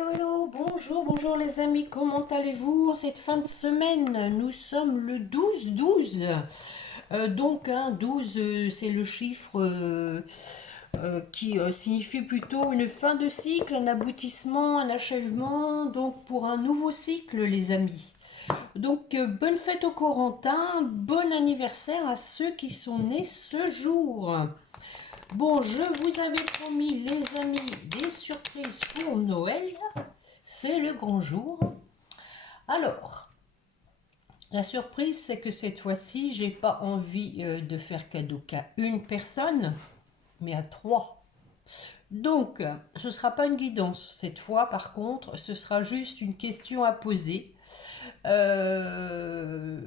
Hello, bonjour, bonjour les amis, comment allez-vous en cette fin de semaine? Nous sommes le 12-12. Donc, 12, c'est le chiffre qui signifie plutôt une fin de cycle, un aboutissement, un achèvement, donc pour un nouveau cycle les amis. Donc, bonne fête aux Corentins, bon anniversaire à ceux qui sont nés ce jour. Bon, je vous avais promis, les amis, des surprises pour Noël. C'est le grand jour. Alors, la surprise, c'est que cette fois-ci, j'ai pas envie de faire cadeau qu'à une personne, mais à trois. Donc, ce ne sera pas une guidance. Cette fois, par contre, ce sera juste une question à poser. Euh,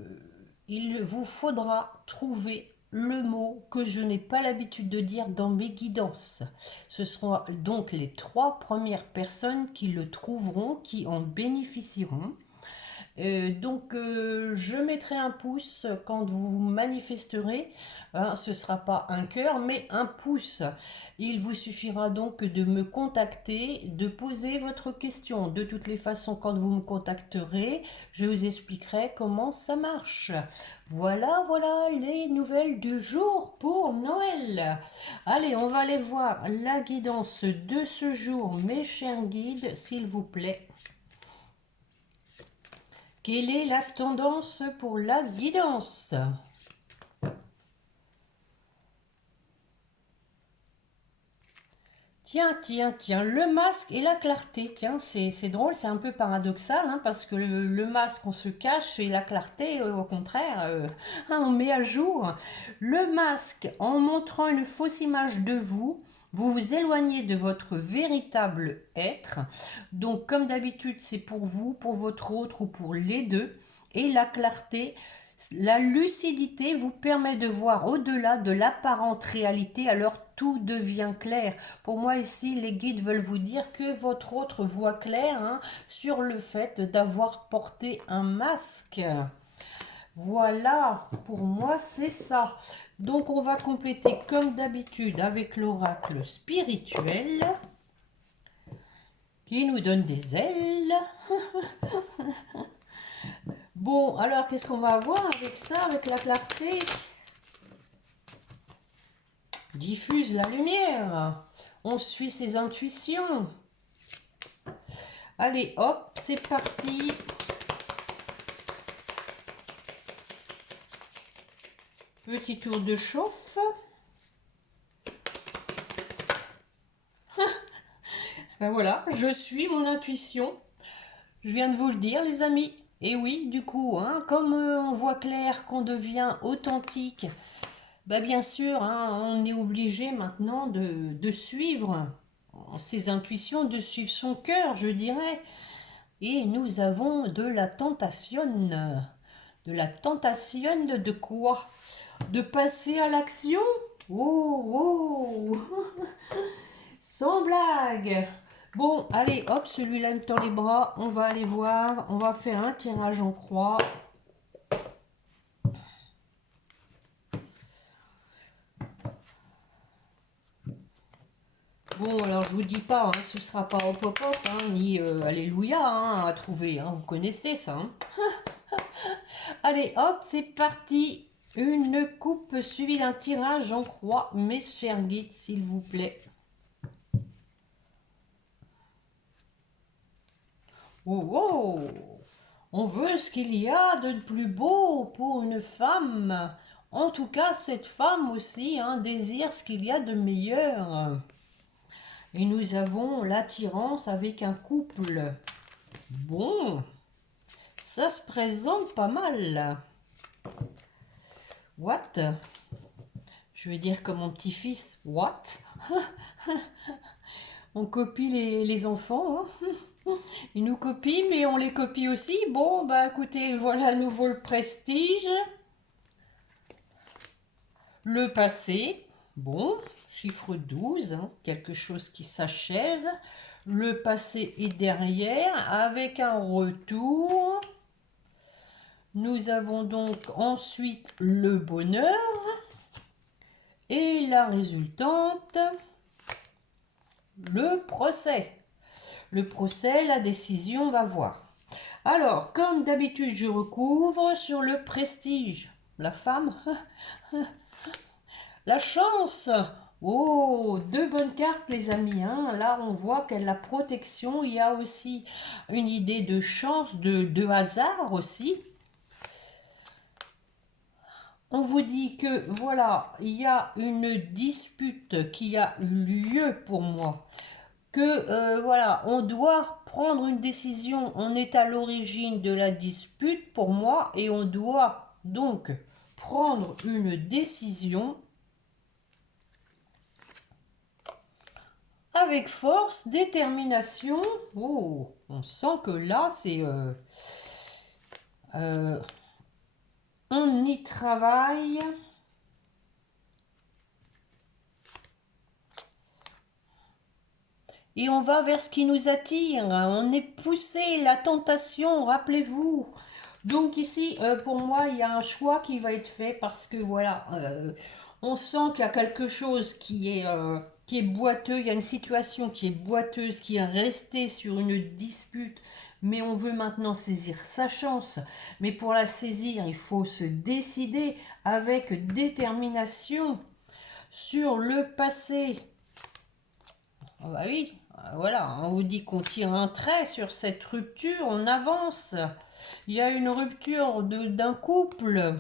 il vous faudra trouver le mot que je n'ai pas l'habitude de dire dans mes guidances. Ce seront donc les trois premières personnes qui le trouveront, qui en bénéficieront. Donc, je mettrai un pouce quand vous vous manifesterez. Hein, ce ne sera pas un cœur, mais un pouce. Il vous suffira donc de me contacter, de poser votre question. De toutes les façons, quand vous me contacterez, je vous expliquerai comment ça marche. Voilà, voilà les nouvelles du jour pour Noël. Allez, on va aller voir la guidance de ce jour, mes chers guides, s'il vous plaît. Quelle est la tendance pour la guidance? Tiens, tiens, tiens, le masque et la clarté. Tiens, c'est drôle, c'est un peu paradoxal, hein, parce que le masque, on se cache, et la clarté, au contraire, on met à jour. Le masque, en montrant une fausse image de vous, vous vous éloignez de votre véritable être. Donc, comme d'habitude, c'est pour vous, pour votre autre ou pour les deux. Et la clarté, la lucidité vous permet de voir au-delà de l'apparente réalité, alors tout devient clair. Pour moi ici, les guides veulent vous dire que votre autre voit clair, hein, sur le fait d'avoir porté un masque. Voilà, pour moi c'est ça. Donc on va compléter comme d'habitude avec l'oracle spirituel qui nous donne des ailes. Bon, alors qu'est-ce qu'on va avoir avec ça, avec la clarté? Diffuse la lumière. On suit ses intuitions. Allez, hop, c'est parti. Petit tour de chauffe. Ben voilà, je suis mon intuition. Je viens de vous le dire, les amis. Et oui, du coup, hein, comme on voit clair qu'on devient authentique, ben bien sûr, hein, on est obligé maintenant de suivre ses intuitions, de suivre son cœur, je dirais. Et nous avons de la tentation. De la tentation de quoi? De passer à l'action? Oh, oh. Sans blague. Bon, allez, hop, celui-là me tend les bras. On va aller voir. On va faire un tirage en croix. Bon, alors je vous dis pas, hein, ce sera pas hop hop hop, hein, ni alléluia, hein, à trouver, hein, vous connaissez ça. Hein. Allez, hop, c'est parti. Une coupe suivie d'un tirage en croix, mes chers guides, s'il vous plaît. Oh, oh. On veut ce qu'il y a de plus beau pour une femme. En tout cas, cette femme aussi, hein, désire ce qu'il y a de meilleur. Et nous avons l'attirance avec un couple. Bon, ça se présente pas mal. What? Je vais dire comme mon petit-fils. What? On copie les enfants. Hein. Ils nous copient, mais on les copie aussi. Bon, bah écoutez, voilà à nouveau le prestige. Le passé. Bon, chiffre 12, hein, quelque chose qui s'achève. Le passé est derrière avec un retour. Nous avons donc ensuite le bonheur et la résultante, le procès. Le procès, la décision, on va voir. Alors, comme d'habitude, je recouvre sur le prestige. La femme, la chance. Oh, deux bonnes cartes, les amis. Hein. Là, on voit qu'elle a la protection. Il y a aussi une idée de chance, de hasard aussi. On vous dit que, voilà, il y a une dispute qui a eu lieu pour moi. Que, voilà, on doit prendre une décision. On est à l'origine de la dispute pour moi. Et on doit donc prendre une décision avec force, détermination. Oh, on sent que là, c'est... on y travaille. Et on va vers ce qui nous attire. On est poussé, la tentation, rappelez-vous. Donc ici, pour moi, il y a un choix qui va être fait parce que voilà, on sent qu'il y a quelque chose qui est boiteux. Il y a une situation qui est boiteuse, qui est restée sur une dispute. Mais on veut maintenant saisir sa chance. Mais pour la saisir, il faut se décider avec détermination sur le passé. Ah bah oui, voilà, on vous dit qu'on tire un trait sur cette rupture, on avance. Il y a une rupture d'un couple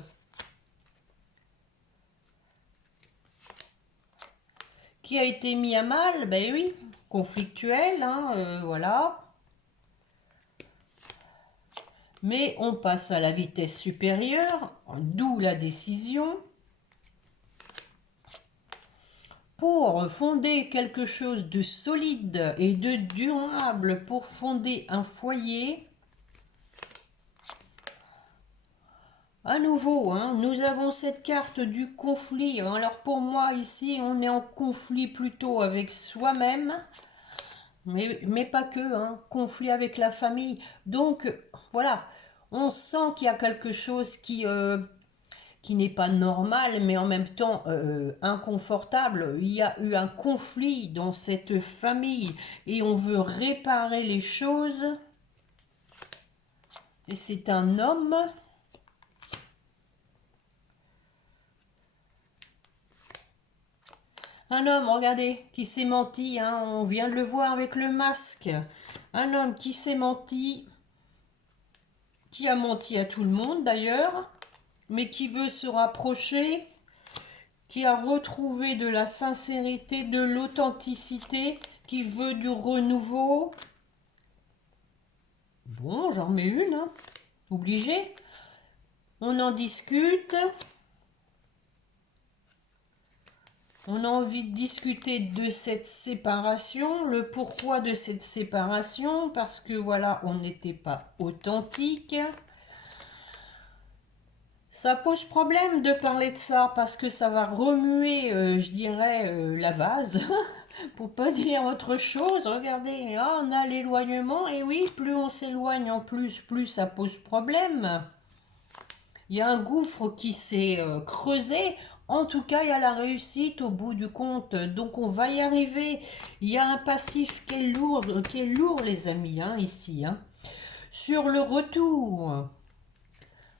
qui a été mis à mal, ben oui, conflictuel, hein, voilà. Mais on passe à la vitesse supérieure, d'où la décision. Pour fonder quelque chose de solide et de durable, pour fonder un foyer. À nouveau, hein, nous avons cette carte du conflit. Alors pour moi, ici, on est en conflit plutôt avec soi-même, mais pas que, hein, conflit avec la famille. Donc, voilà, on sent qu'il y a quelque chose qui n'est pas normal, mais en même temps inconfortable. Il y a eu un conflit dans cette famille et on veut réparer les choses. Et c'est un homme. Un homme, regardez, qui s'est menti, hein, on vient de le voir avec le masque. Un homme qui s'est menti, qui a menti à tout le monde d'ailleurs, mais qui veut se rapprocher, qui a retrouvé de la sincérité, de l'authenticité, qui veut du renouveau. Bon, j'en mets une, hein, obligé. On en discute. On a envie de discuter de cette séparation, le pourquoi de cette séparation, parce que voilà, on n'était pas authentique. Ça pose problème de parler de ça, parce que ça va remuer, je dirais, la vase, pour pas dire autre chose. Regardez, ah, on a l'éloignement, et oui, plus on s'éloigne en plus, plus ça pose problème. Il y a un gouffre qui s'est creusé. En tout cas, il y a la réussite au bout du compte. Donc, on va y arriver. Il y a un passif qui est lourd, les amis, hein, ici. Hein. Sur le retour.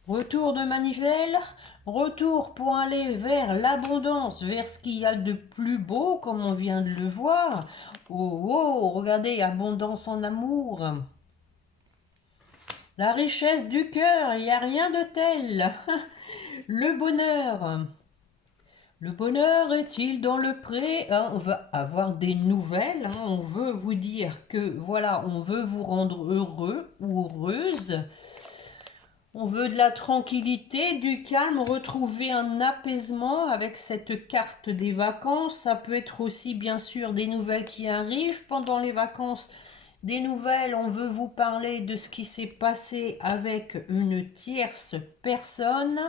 Retour de manivelle. Retour pour aller vers l'abondance, vers ce qu'il y a de plus beau, comme on vient de le voir. Oh, oh, regardez, abondance en amour. La richesse du cœur, il n'y a rien de tel. Le bonheur. Le bonheur est-il dans le pré? Hein, on va avoir des nouvelles. Hein, on veut vous dire que, voilà, on veut vous rendre heureux ou heureuse. On veut de la tranquillité, du calme, retrouver un apaisement avec cette carte des vacances. Ça peut être aussi, bien sûr, des nouvelles qui arrivent pendant les vacances. Des nouvelles, on veut vous parler de ce qui s'est passé avec une tierce personne.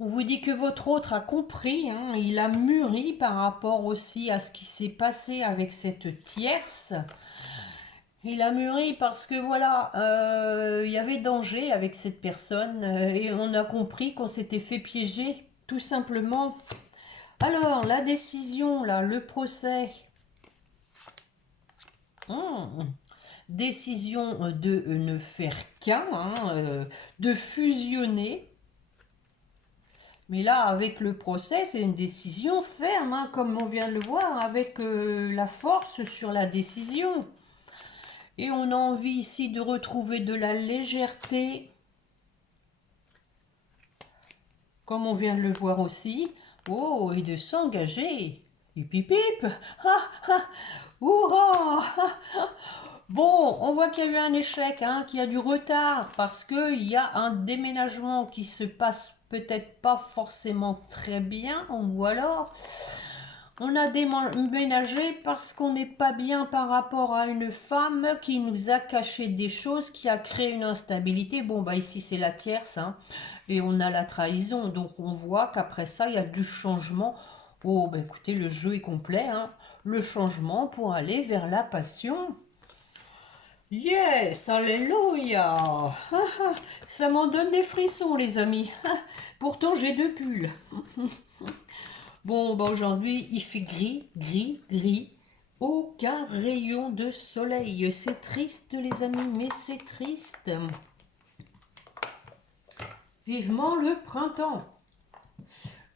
On vous dit que votre autre a compris, hein, il a mûri par rapport aussi à ce qui s'est passé avec cette tierce. Il a mûri parce que voilà, il y avait danger avec cette personne et on a compris qu'on s'était fait piéger, tout simplement. Alors, la décision, là, le procès, Hum. Décision de ne faire qu'un, hein, de fusionner. Mais là, avec le procès, c'est une décision ferme, hein, comme on vient de le voir, avec la force sur la décision. Et on a envie ici de retrouver de la légèreté, comme on vient de le voir aussi. Oh, et de s'engager. Hip hip hip. Ah, ah, hurrah. Bon, on voit qu'il y a eu un échec, hein, qu'il y a du retard, parce qu'il y a un déménagement qui se passe peut-être pas forcément très bien, ou alors on a déménagé parce qu'on n'est pas bien par rapport à une femme qui nous a caché des choses, qui a créé une instabilité. Bon, bah ici c'est la tierce, hein, et on a la trahison, donc on voit qu'après ça, il y a du changement. Oh, bah écoutez, le jeu est complet, hein. Le changement pour aller vers la passion. Yes, alléluia. Ça m'en donne des frissons, les amis. Pourtant, j'ai deux pulls. Bon, bah aujourd'hui, il fait gris, gris, gris. Aucun rayon de soleil. C'est triste, les amis, mais c'est triste. Vivement le printemps.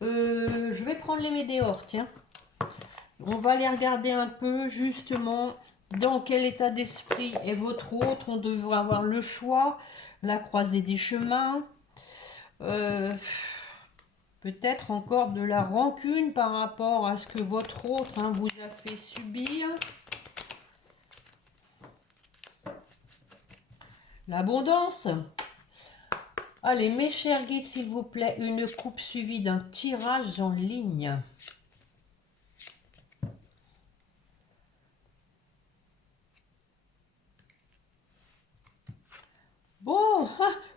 Je vais prendre les météores, tiens. On va les regarder un peu, justement, dans quel état d'esprit est votre autre. On devrait avoir le choix, la croisée des chemins. Peut-être encore de la rancune par rapport à ce que votre autre, hein, vous a fait subir. L'abondance. Allez, mes chers guides, s'il vous plaît, une coupe suivie d'un tirage en ligne. Bon,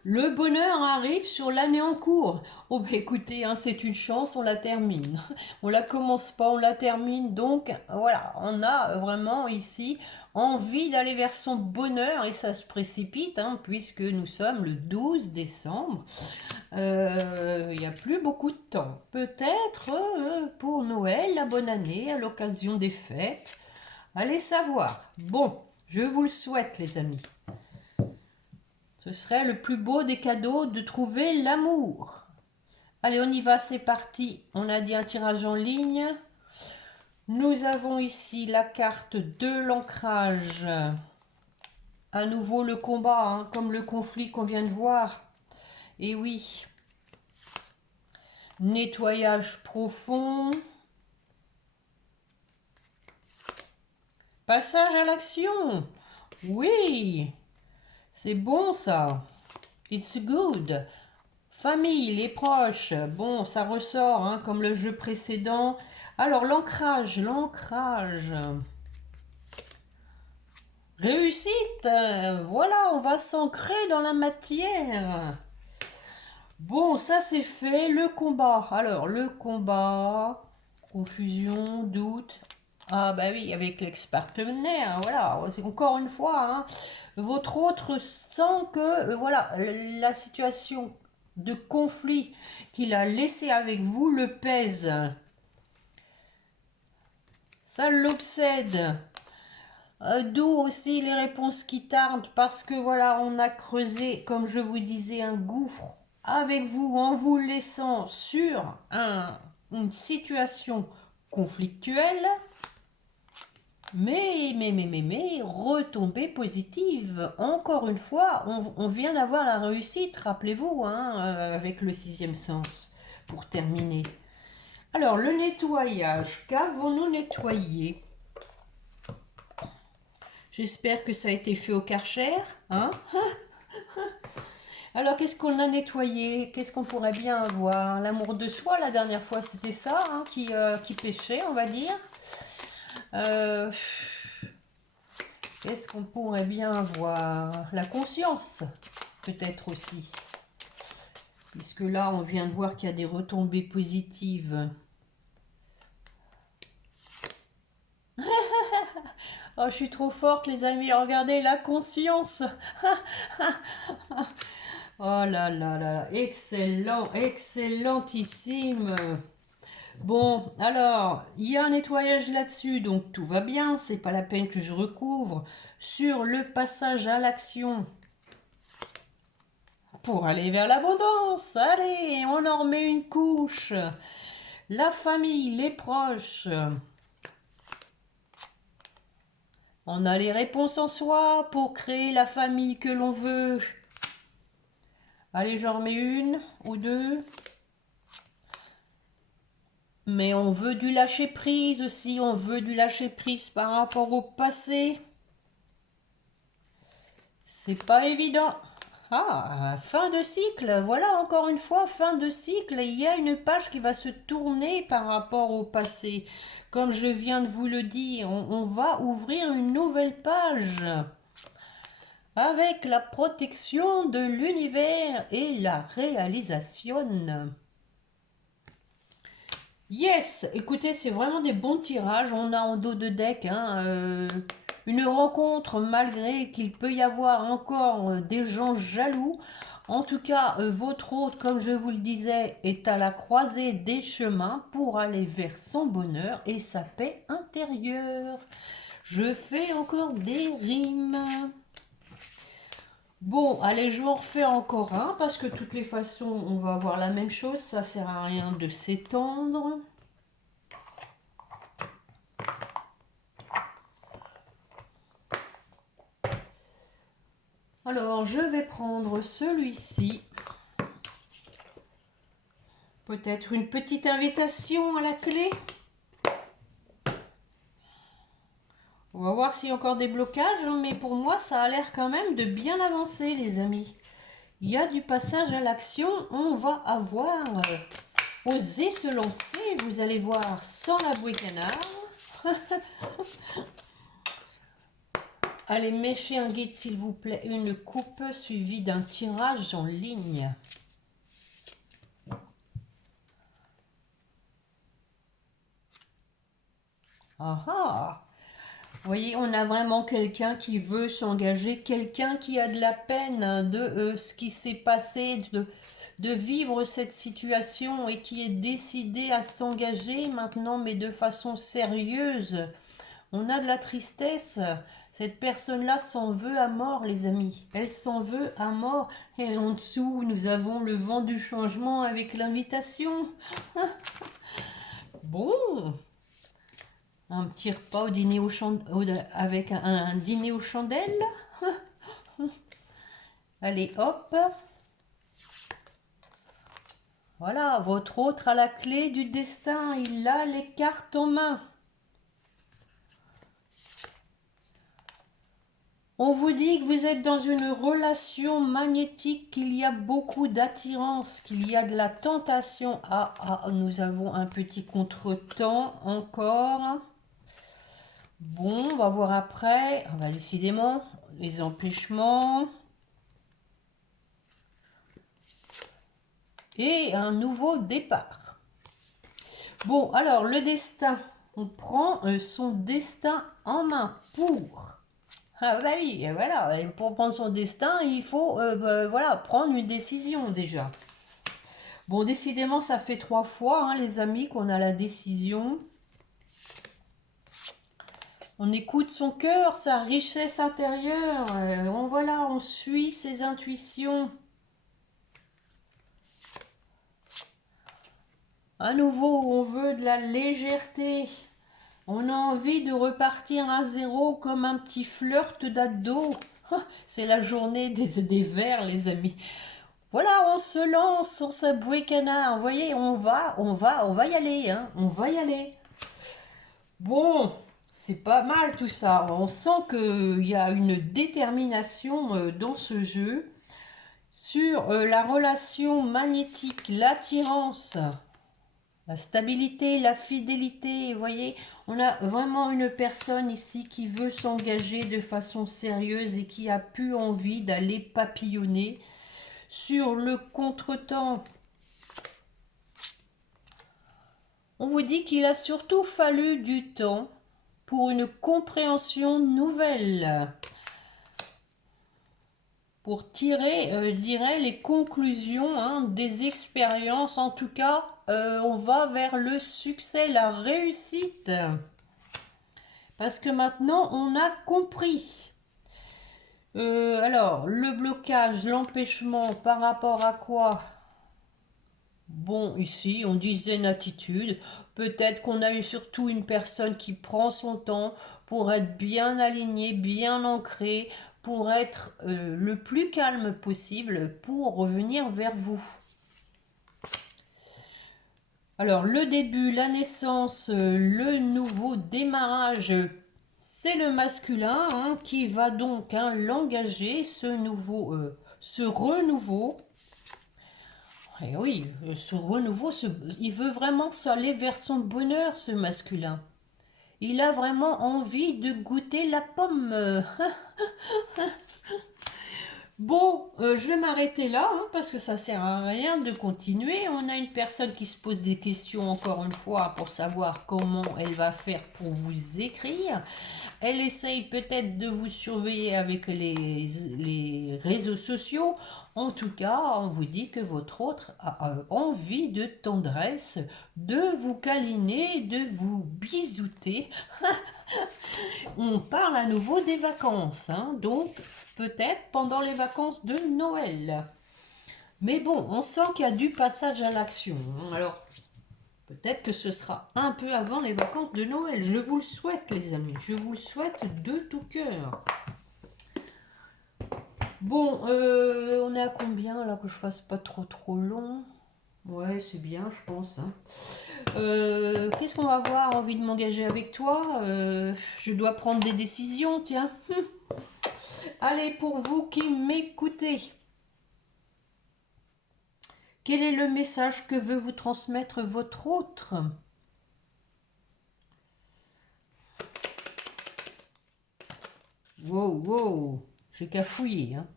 le bonheur arrive sur l'année en cours. Oh, bah écoutez, hein, c'est une chance, on la termine. On la commence pas, on la termine. Donc, voilà, on a vraiment ici envie d'aller vers son bonheur et ça se précipite, hein, puisque nous sommes le 12 décembre. Il n'y a plus beaucoup de temps. Peut-être pour Noël, la bonne année, à l'occasion des fêtes. Allez savoir. Bon, je vous le souhaite, les amis. Ce serait le plus beau des cadeaux de trouver l'amour. Allez, on y va, c'est parti. On a dit un tirage en ligne. Nous avons ici la carte de l'ancrage. À nouveau le combat, hein, comme le conflit qu'on vient de voir. Et oui. Nettoyage profond. Passage à l'action. Oui. C'est bon ça. It's good. Famille, les proches. Bon, ça ressort hein, comme le jeu précédent. Alors, l'ancrage, l'ancrage. Réussite. Voilà, on va s'ancrer dans la matière. Bon, ça c'est fait. Le combat. Alors, le combat. Confusion, doute. Ah bah oui, avec l'ex-partenaire, voilà, c'est encore une fois, hein, votre autre sent que, voilà, la situation de conflit qu'il a laissé avec vous le pèse. Ça l'obsède. D'où aussi les réponses qui tardent, parce que voilà, on a creusé, comme je vous disais, un gouffre avec vous, en vous laissant sur une situation conflictuelle. Mais, retombée positive. Encore une fois, on vient d'avoir la réussite, rappelez-vous, hein, avec le sixième sens, pour terminer. Alors, le nettoyage, qu'avons-nous nettoyé? J'espère que ça a été fait au Karcher, hein? Alors, qu'est-ce qu'on a nettoyé? Qu'est-ce qu'on pourrait bien avoir? L'amour de soi, la dernière fois, c'était ça, hein, qui pêchait, on va dire. Qu'est-ce qu'on pourrait bien avoir? La conscience, peut-être aussi. Puisque là, on vient de voir qu'il y a des retombées positives. Oh, je suis trop forte, les amis. Regardez, la conscience. Oh là là là. Excellent, excellentissime. Bon, alors, il y a un nettoyage là-dessus, donc tout va bien, c'est pas la peine que je recouvre. Sur le passage à l'action, pour aller vers l'abondance, allez, on en remet une couche. La famille, les proches. On a les réponses en soi pour créer la famille que l'on veut. Allez, j'en remets une ou deux. Mais on veut du lâcher prise aussi, on veut du lâcher prise par rapport au passé. C'est pas évident. Ah, fin de cycle, voilà encore une fois, fin de cycle. Il y a une page qui va se tourner par rapport au passé. Comme je viens de vous le dire, on va ouvrir une nouvelle page avec la protection de l'univers et la réalisation. Yes, écoutez, c'est vraiment des bons tirages. On a en dos de deck une rencontre malgré qu'il peut y avoir encore des gens jaloux. En tout cas, votre hôte, comme je vous le disais, est à la croisée des chemins pour aller vers son bonheur et sa paix intérieure. Je fais encore des rimes. Bon, allez, je m'en refais encore un parce que de toutes les façons, on va avoir la même chose. Ça sert à rien de s'étendre. Alors, je vais prendre celui-ci. Peut-être une petite invitation à la clé. On va voir s'il y a encore des blocages, mais pour moi, ça a l'air quand même de bien avancer, les amis. Il y a du passage à l'action. On va avoir osé se lancer, vous allez voir, sans la bouée canard. Allez, mécher un guide, s'il vous plaît. Une coupe suivie d'un tirage en ligne. Ah ah! Vous voyez, on a vraiment quelqu'un qui veut s'engager, quelqu'un qui a de la peine de ce qui s'est passé, de vivre cette situation et qui est décidé à s'engager maintenant, mais de façon sérieuse. On a de la tristesse. Cette personne-là s'en veut à mort, les amis. Elle s'en veut à mort. Et en dessous, nous avons le vent du changement avec l'invitation. Bon, un petit repas au dîner avec un dîner aux chandelles. Allez, hop. Voilà, votre autre a la clé du destin. Il a les cartes en main. On vous dit que vous êtes dans une relation magnétique, qu'il y a beaucoup d'attirance, qu'il y a de la tentation. Ah, nous avons un petit contretemps encore. Bon, on va voir après. On va décidément les empêchements. Et un nouveau départ. Bon, alors le destin. On prend son destin en main pour... Ah bah oui, et voilà, et pour prendre son destin, il faut voilà, prendre une décision déjà. Bon, décidément, ça fait 3 fois, hein, les amis, qu'on a la décision. On écoute son cœur, sa richesse intérieure. Voilà, on suit ses intuitions. À nouveau, on veut de la légèreté. On a envie de repartir à zéro comme un petit flirt d'ado. C'est la journée des vers, les amis. Voilà, on se lance sur sa bouée canard. Vous voyez, on va y aller, hein. On va y aller. Bon, c'est pas mal tout ça. On sent qu'il y a une détermination dans ce jeu sur la relation magnétique, l'attirance, la stabilité, la fidélité. Vous voyez, on a vraiment une personne ici qui veut s'engager de façon sérieuse et qui a plus envie d'aller papillonner sur le contretemps. On vous dit qu'il a surtout fallu du temps pour une compréhension nouvelle. pour tirer, je dirais, les conclusions hein, des expériences. En tout cas, on va vers le succès, la réussite. Parce que maintenant, on a compris. Alors, le blocage, l'empêchement, par rapport à quoi? Bon, ici, on disait une attitude. Peut-être qu'on a eu surtout une personne qui prend son temps pour être bien alignée, bien ancrée, pour être le plus calme possible, pour revenir vers vous. Alors, le début, la naissance, le nouveau démarrage, c'est le masculin hein, qui va donc hein, l'engager, ce renouveau. Et oui, ce renouveau, il veut vraiment s'aller vers son bonheur, ce masculin. Il a vraiment envie de goûter la pomme. Bon, je vais m'arrêter là, hein, parce que ça sert à rien de continuer. On a une personne qui se pose des questions encore une fois pour savoir comment elle va faire pour vous écrire. Elle essaye peut-être de vous surveiller avec les réseaux sociaux. En tout cas, on vous dit que votre autre a envie de tendresse, de vous câliner, de vous bisouter. On parle à nouveau des vacances, hein, donc peut-être pendant les vacances de Noël. Mais bon, on sent qu'il y a du passage à l'action. Hein. Alors, peut-être que ce sera un peu avant les vacances de Noël. Je vous le souhaite, les amis. Je vous le souhaite de tout cœur. Bon, on est à combien là que je fasse pas trop long? Ouais, c'est bien, je pense. Hein. Qu'est-ce qu'on va avoir envie de m'engager avec toi? Je dois prendre des décisions, tiens. Allez, pour vous qui m'écoutez, quel est le message que veut vous transmettre votre autre? Wow, wow, j'ai cafouillé. Hein.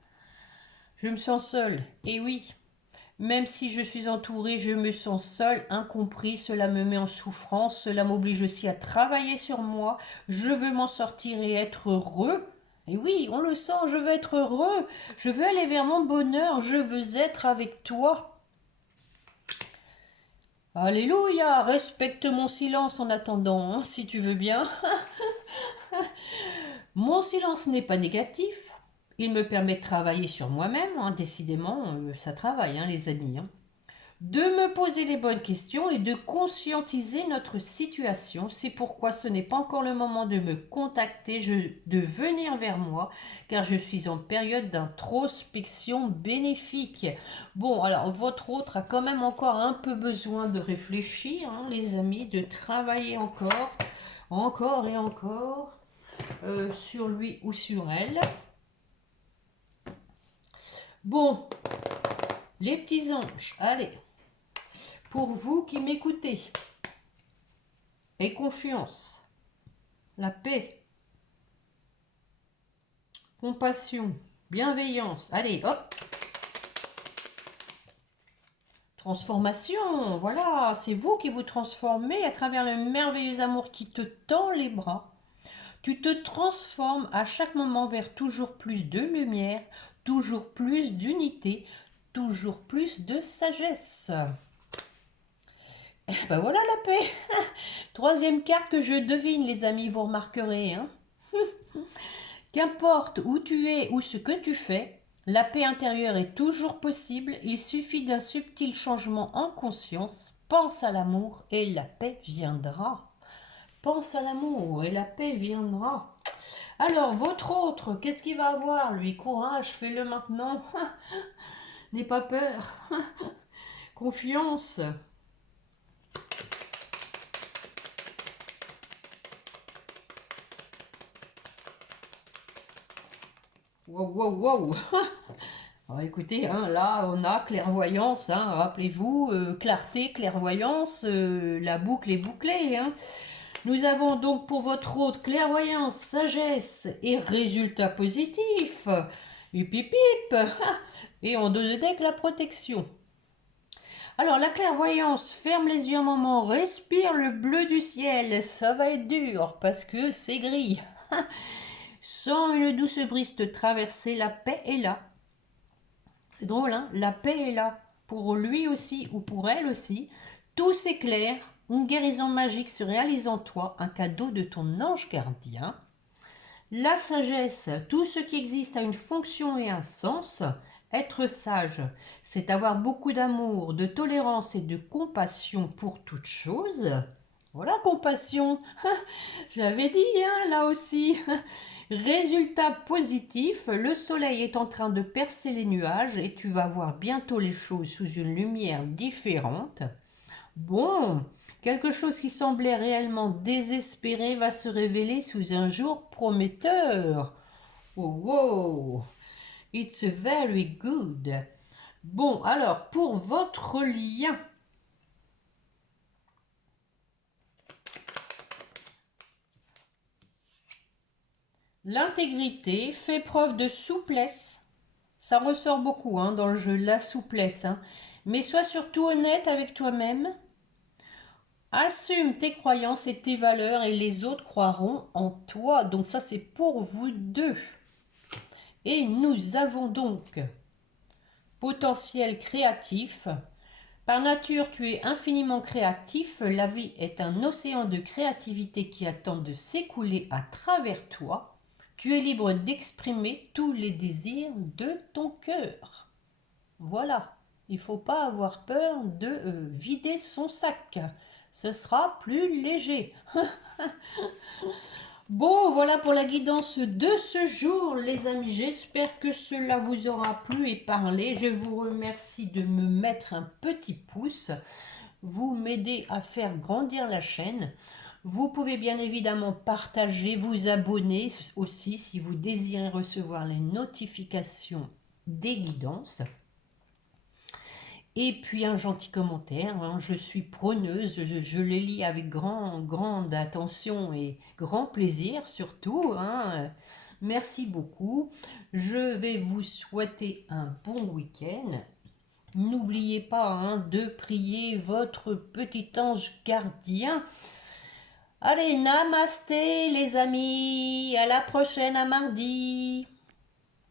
Je me sens seule. Et oui, même si je suis entourée, je me sens seule, incompris. Cela me met en souffrance. Cela m'oblige aussi à travailler sur moi. Je veux m'en sortir et être heureux. Et oui, on le sent, je veux être heureux. Je veux aller vers mon bonheur. Je veux être avec toi. Alléluia, respecte mon silence en attendant, hein, si tu veux bien. Mon silence n'est pas négatif. Il me permet de travailler sur moi-même, hein, décidément, ça travaille, hein, les amis. Hein. De me poser les bonnes questions et de conscientiser notre situation. C'est pourquoi ce n'est pas encore le moment de me contacter, de venir vers moi, car je suis en période d'introspection bénéfique. Bon, alors votre autre a quand même encore un peu besoin de réfléchir, hein, les amis, de travailler encore et encore, sur lui ou sur elle. Bon, les petits anges, allez. Pour vous qui m'écoutez, aie confiance, la paix, compassion, bienveillance. Allez, hop. Transformation, voilà, c'est vous qui vous transformez à travers le merveilleux amour qui te tend les bras. Tu te transformes à chaque moment vers toujours plus de lumière, toujours plus d'unité, toujours plus de sagesse. Ben voilà la paix. Troisième carte que je devine, les amis, vous remarquerez. Hein. Qu'importe où tu es ou ce que tu fais, la paix intérieure est toujours possible. Il suffit d'un subtil changement en conscience. Pense à l'amour et la paix viendra. Pense à l'amour et la paix viendra. Alors, votre autre, qu'est-ce qu'il va avoir, lui? Courage, fais-le maintenant. N'aie pas peur. Confiance. Wow, wow, wow. Alors écoutez, hein, là on a clairvoyance, hein, rappelez-vous, clarté, clairvoyance, la boucle est bouclée. Hein. Nous avons donc pour votre autre clairvoyance, sagesse et résultat positif. Hip hip hip. Et en deux de deck la protection. Alors la clairvoyance, ferme les yeux un moment, respire le bleu du ciel, ça va être dur parce que c'est gris. Sens une douce brise te traverser, la paix est là. C'est drôle, hein? La paix est là, pour lui aussi ou pour elle aussi. Tout s'éclaire, une guérison magique se réalise en toi, un cadeau de ton ange gardien. La sagesse, tout ce qui existe a une fonction et un sens. Être sage, c'est avoir beaucoup d'amour, de tolérance et de compassion pour toute chose. Voilà, compassion. Je l'avais dit, hein, là aussi. Résultat positif, le soleil est en train de percer les nuages et tu vas voir bientôt les choses sous une lumière différente. Bon, quelque chose qui semblait réellement désespéré va se révéler sous un jour prometteur. Oh, wow, it's very good. Bon, alors, pour votre lien, l'intégrité fait preuve de souplesse. Ça ressort beaucoup hein, dans le jeu, la souplesse. Hein. Mais sois surtout honnête avec toi-même. Assume tes croyances et tes valeurs et les autres croiront en toi. Donc ça, c'est pour vous deux. Et nous avons donc potentiel créatif. Par nature, tu es infiniment créatif. La vie est un océan de créativité qui attend de s'écouler à travers toi. Tu es libre d'exprimer tous les désirs de ton cœur. Voilà, il ne faut pas avoir peur de vider son sac. Ce sera plus léger. Bon, voilà pour la guidance de ce jour, les amis. J'espère que cela vous aura plu et parlé. Je vous remercie de me mettre un petit pouce. Vous m'aidez à faire grandir la chaîne. Vous pouvez bien évidemment partager, vous abonner aussi si vous désirez recevoir les notifications des guidances. Et puis un gentil commentaire, hein, je suis preneuse, je les lis avec grande attention et grand plaisir surtout. Hein. Merci beaucoup. Je vais vous souhaiter un bon week-end. N'oubliez pas hein, de prier votre petit ange gardien. Allez, namasté les amis, à la prochaine à mardi.